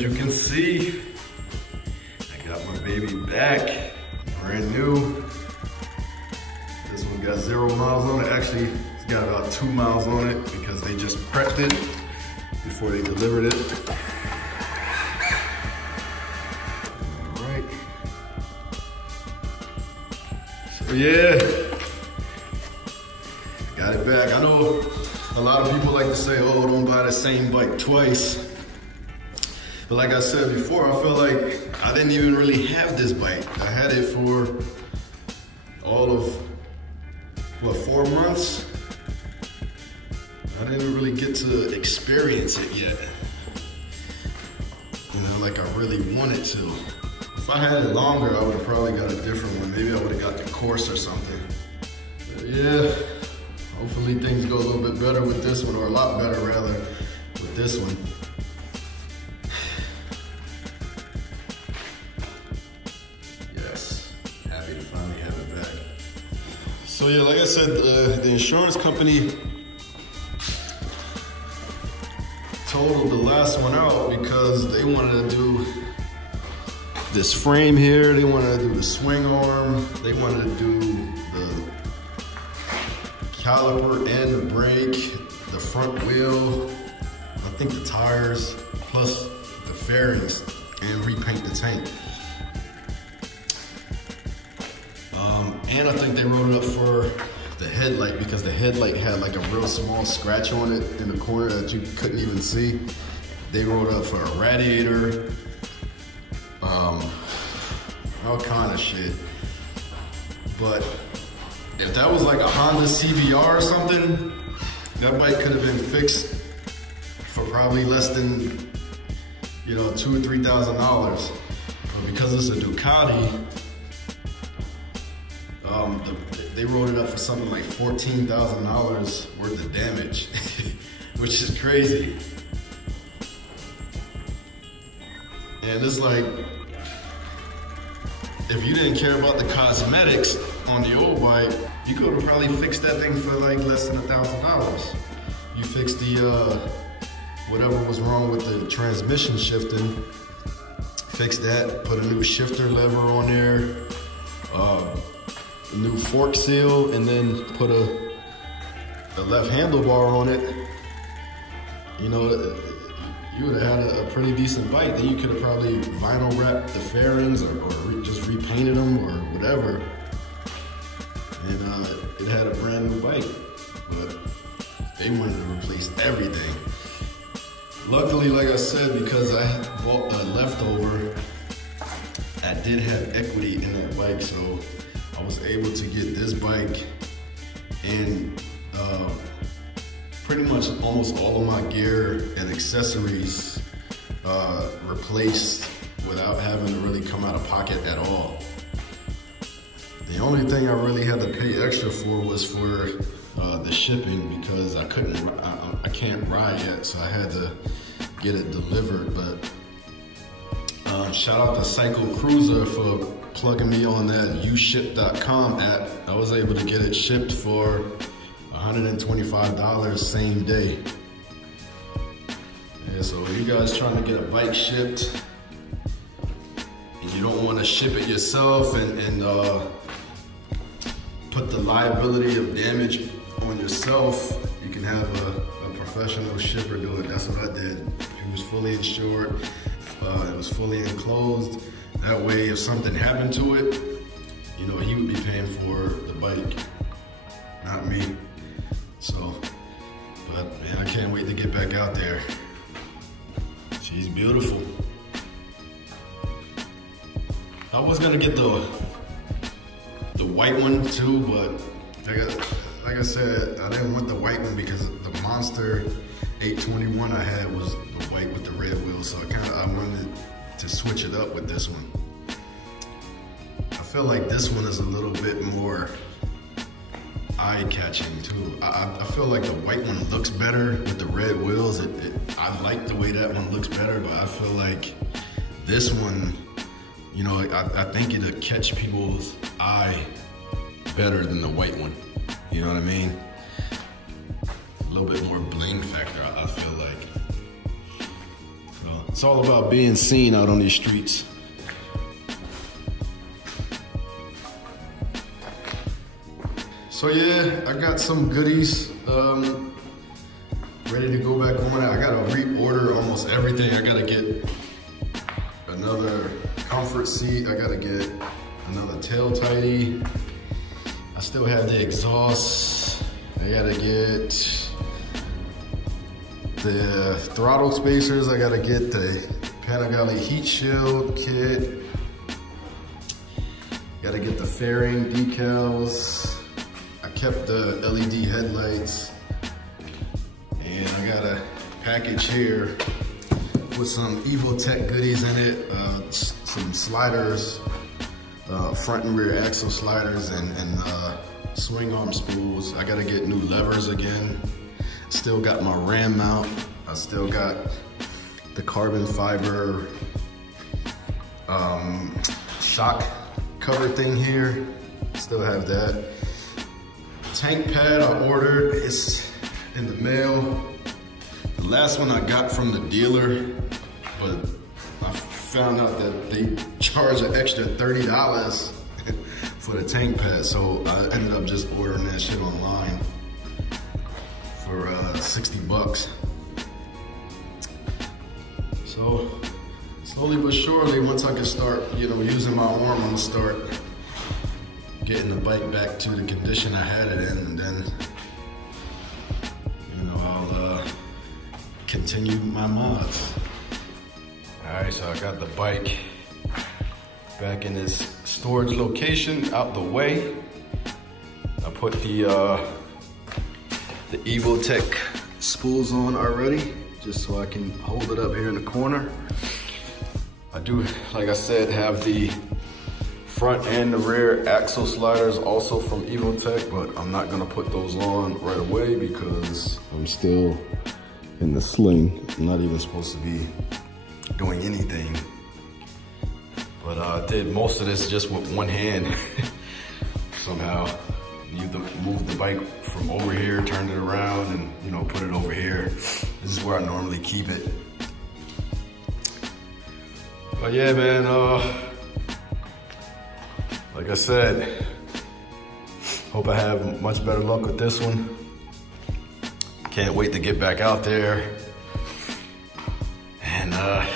as you can see, I got my baby back, brand new. This one got 0 miles on it. Actually, it's got about 2 miles on it because they just prepped it before they delivered it. All right. So yeah, got it back. I know a lot of people like to say, oh, don't buy the same bike twice. But like I said before, I feel like I didn't even really have this bike. I had it for all of, what, 4 months? I didn't really get to experience it yet. You know, like I really wanted to. If I had it longer, I would have probably got a different one. Maybe I would have got the Course or something. But yeah, hopefully things go a little bit better with this one, or a lot better rather, with this one. Yes, happy to finally have it back. So yeah, like I said, the insurance company totaled the last one out because they wanted to do this frame here, they wanted to do the swing arm, they wanted to do the caliper and the brake, the front wheel, I think the tires, plus the fairings, and repaint the tank. And I think they wrote it up for the headlight because the headlight had like a real small scratch on it in the corner that you couldn't even see. They wrote up for a radiator, all kind of shit. But if that was like a Honda CBR or something, that bike could have been fixed for probably less than, you know, $2,000 or $3,000. But because it's a Ducati, they wrote it up for something like $14,000 worth of damage, which is crazy. And it's like, if you didn't care about the cosmetics on the old bike, you could have probably fixed that thing for like less than $1,000. You fixed the, whatever was wrong with the transmission shifting, fixed that, put a new shifter lever on there, a new fork seal, and then put a left handlebar on it. You know, you would have had a pretty decent bike. Then you could have probably vinyl wrapped the fairings or just repainted them or whatever. And it had a brand new bike, but they wanted to replace everything. Luckily, like I said, because I bought a leftover, I did have equity in that bike, so I was able to get this bike and pretty much almost all of my gear and accessories replaced without having to really come out of pocket at all. The only thing I really had to pay extra for was for the shipping, because I can't ride yet, so I had to get it delivered. But shout out to Cycle Cruiser for plugging me on that uship.com app. I was able to get it shipped for $125 same day. Yeah, so if you guys trying to get a bike shipped and you don't want to ship it yourself and put the liability of damage on yourself, you can have a professional shipper do it. That's what I did. It was fully insured. It was fully enclosed. That way, if something happened to it, you know, he would be paying for the bike, not me. So, but man, I can't wait to get back out there. She's beautiful. I was gonna get the white one too, but like I said, I didn't want the white one because the Monster 821 I had was the white with the red wheels, so I wanted to switch it up with this one. I feel like this one is a little bit more eye-catching too. I feel like the white one looks better with the red wheels. I like the way that one looks better, but I feel like this one, you know, I think it'll catch people's eye better than the white one. You know what I mean? A little bit more bling factor, I feel like. So, It's all about being seen out on these streets. So yeah, I got some goodies ready to go back on. I gotta reorder almost everything. I gotta get another comfort seat. I gotta get another tail tidy. I still have the exhaust. I gotta get the throttle spacers. I gotta get the Panigale heat shield kit. Gotta get the fairing decals. I kept the LED headlights. And I got a package here with some Evotech goodies in it. Some sliders, front and rear axle sliders and swing arm spools. I gotta get new levers again. Still got my ram mount. I still got the carbon fiber shock cover thing here. Still have that. Tank pad I ordered, it's in the mail. The last one I got from the dealer, but I found out that they charge an extra $30 for the tank pad, so I ended up just ordering that shit online for 60 bucks. So slowly but surely, once I can start, using my arm, I'm gonna start getting the bike back to the condition I had it in, and then, I'll continue my mods. All right, so I got the bike back in this storage location, out the way. I put the Evotech spools on already, just so I can hold it up here in the corner. I do, like I said, have the front and the rear axle sliders also from Evotech, but I'm not gonna put those on right away because I'm still in the sling. I'm not even supposed to be doing anything. But I did most of this just with one hand. Somehow, you move the bike from over here, turn it around, and put it over here. This is where I normally keep it. But yeah, man, like I said, hope I have much better luck with this one. Can't wait to get back out there. And the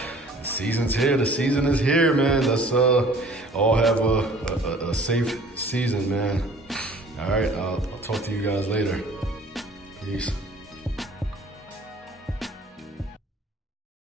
season's here, the season is here, man. Let's all have a safe season, man. All right, I'll talk to you guys later. Peace.